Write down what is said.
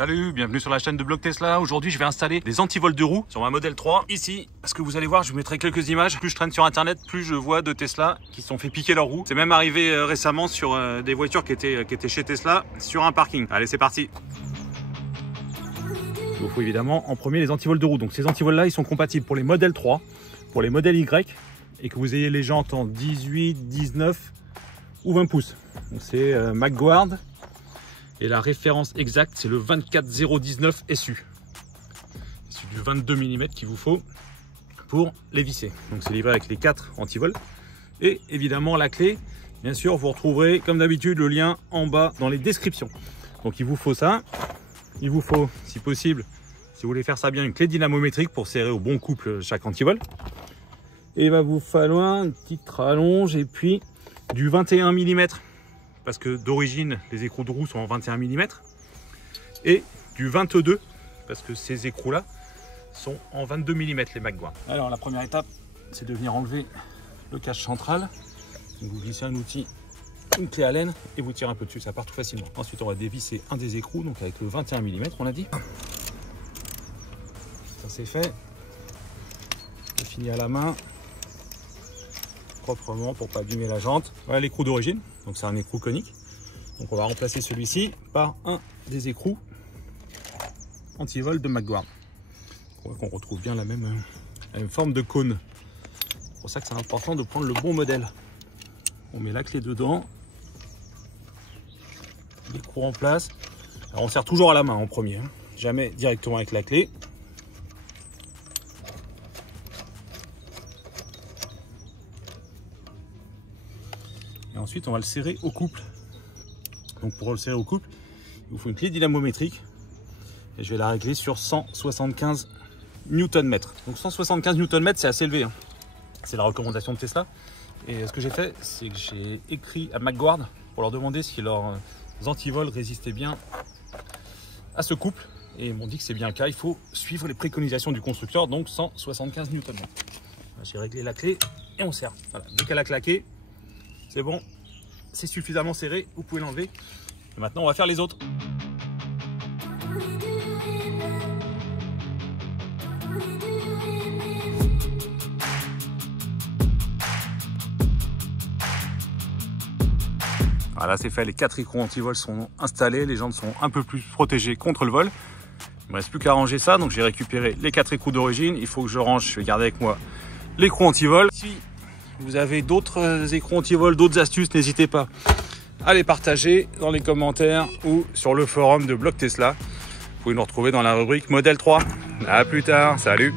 Salut, bienvenue sur la chaîne de Blog Tesla. Aujourd'hui, je vais installer des antivols de roues sur ma Model 3 ici. Parce que vous allez voir, je vous mettrai quelques images. Plus je traîne sur internet, plus je vois de Tesla qui se sont fait piquer leurs roues. C'est même arrivé récemment sur des voitures qui étaient chez Tesla sur un parking. Allez, c'est parti. Il vous faut évidemment en premier les antivols de roues. Donc ces antivols là, ils sont compatibles pour les Model 3, pour les Model Y et que vous ayez les jantes en 18, 19 ou 20 pouces. Donc c'est Magward. Et la référence exacte, c'est le 24019 SU. C'est du 22 mm qu'il vous faut pour les visser. Donc c'est livré avec les 4 antivols. Et évidemment la clé, bien sûr, vous retrouverez comme d'habitude le lien en bas dans les descriptions. Donc il vous faut ça. Il vous faut, si possible, si vous voulez faire ça bien, une clé dynamométrique pour serrer au bon couple chaque antivol. Et il va vous falloir une petite rallonge et puis du 21 mm. Parce que d'origine, les écrous de roue sont en 21 mm. Et du 22, parce que ces écrous-là sont en 22 mm, les Magward. Alors la première étape, c'est de venir enlever le cache central. Donc, vous glissez un outil, une clé Allen, et vous tirez un peu dessus, ça part tout facilement. Ensuite, on va dévisser un des écrous, donc avec le 21 mm, on a dit. Ça c'est fait. On finit à la main, proprement pour pas abîmer la jante. Voilà l'écrou d'origine, donc c'est un écrou conique. Donc on va remplacer celui-ci par un des écrous anti-vol de Magward. On voit qu'on retrouve bien la même forme de cône. C'est pour ça que c'est important de prendre le bon modèle. On met la clé dedans, l'écrou en place. Alors on serre toujours à la main en premier, hein. Jamais directement avec la clé. Et ensuite, on va le serrer au couple. Donc pour le serrer au couple, il vous faut une clé dynamométrique. Et je vais la régler sur 175 Nm. Donc 175 Nm, c'est assez élevé, hein. C'est la recommandation de Tesla. Et ce que j'ai fait, c'est que j'ai écrit à Magward pour leur demander si leurs antivols résistaient bien à ce couple. Et ils m'ont dit que c'est bien le cas. Il faut suivre les préconisations du constructeur, donc 175 Nm. J'ai réglé la clé et on serre. Voilà. Dès qu'elle a claqué, c'est bon, c'est suffisamment serré, vous pouvez l'enlever. Et maintenant, on va faire les autres. Voilà, c'est fait, les 4 écrous anti-vol sont installés, les jantes sont un peu plus protégées contre le vol. Il ne me reste plus qu'à ranger ça, donc j'ai récupéré les 4 écrous d'origine. Il faut que je range, je vais garder avec moi l'écrou anti-vol. Si vous avez d'autres écrous anti-vol, d'autres astuces, n'hésitez pas à les partager dans les commentaires ou sur le forum de Blog Tesla. Vous pouvez nous retrouver dans la rubrique Model 3. À plus tard, salut!